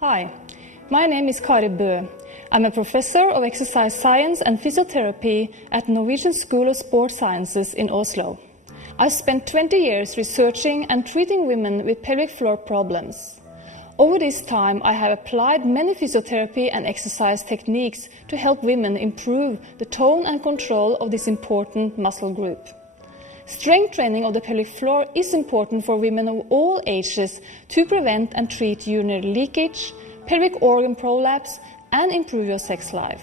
Hi, my name is Kari Bø. I'm a professor of exercise science and physiotherapy at Norwegian School of Sport Sciences in Oslo. I've spent 20 years researching and treating women with pelvic floor problems. Over this time, I have applied many physiotherapy and exercise techniques to help women improve the tone and control of this important muscle group. Strength training of the pelvic floor is important for women of all ages to prevent and treat urinary leakage, pelvic organ prolapse, and improve your sex life.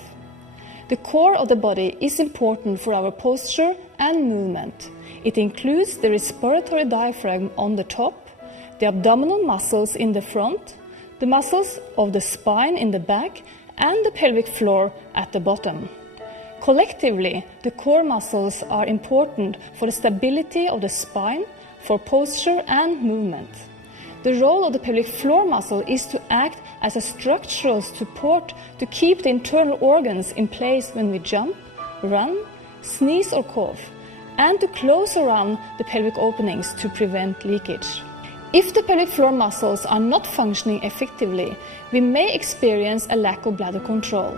The core of the body is important for our posture and movement. It includes the respiratory diaphragm on the top, the abdominal muscles in the front, the muscles of the spine in the back, and the pelvic floor at the bottom. Collectively, the core muscles are important for the stability of the spine, for posture and movement. The role of the pelvic floor muscle is to act as a structural support to keep the internal organs in place when we jump, run, sneeze or cough, and to close around the pelvic openings to prevent leakage. If the pelvic floor muscles are not functioning effectively, we may experience a lack of bladder control.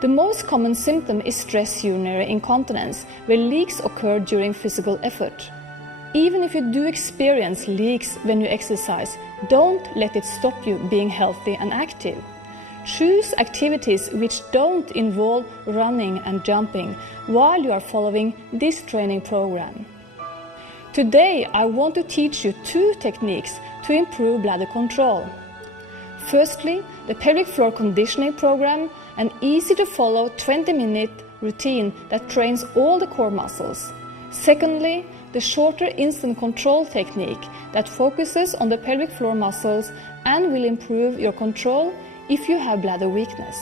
The most common symptom is stress urinary incontinence, where leaks occur during physical effort. Even if you do experience leaks when you exercise, don't let it stop you being healthy and active. Choose activities which don't involve running and jumping while you are following this training program. Today, I want to teach you 2 techniques to improve bladder control. Firstly, the pelvic floor conditioning program, an easy-to-follow 20-minute routine that trains all the core muscles. Secondly, the shorter instant control technique that focuses on the pelvic floor muscles and will improve your control if you have bladder weakness.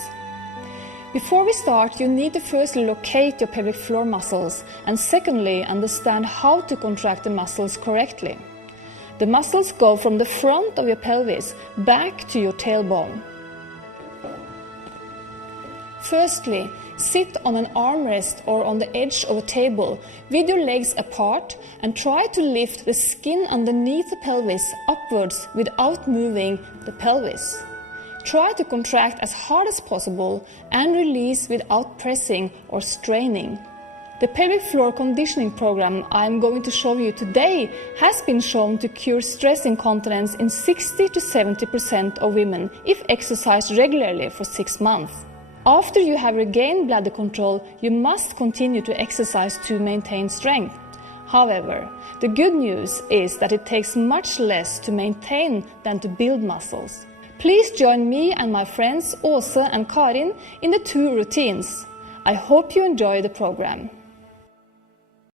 Before we start, you need to firstly locate your pelvic floor muscles and secondly understand how to contract the muscles correctly. The muscles go from the front of your pelvis back to your tailbone. Firstly, sit on an armrest or on the edge of a table with your legs apart and try to lift the skin underneath the pelvis upwards without moving the pelvis. Try to contract as hard as possible and release without pressing or straining. The pelvic floor conditioning program I am going to show you today has been shown to cure stress incontinence in 60 to 70% of women if exercised regularly for 6 months. After you have regained bladder control, you must continue to exercise to maintain strength. However, the good news is that it takes much less to maintain than to build muscles. Please join me and my friends Åse and Karin in the 2 routines. I hope you enjoy the program.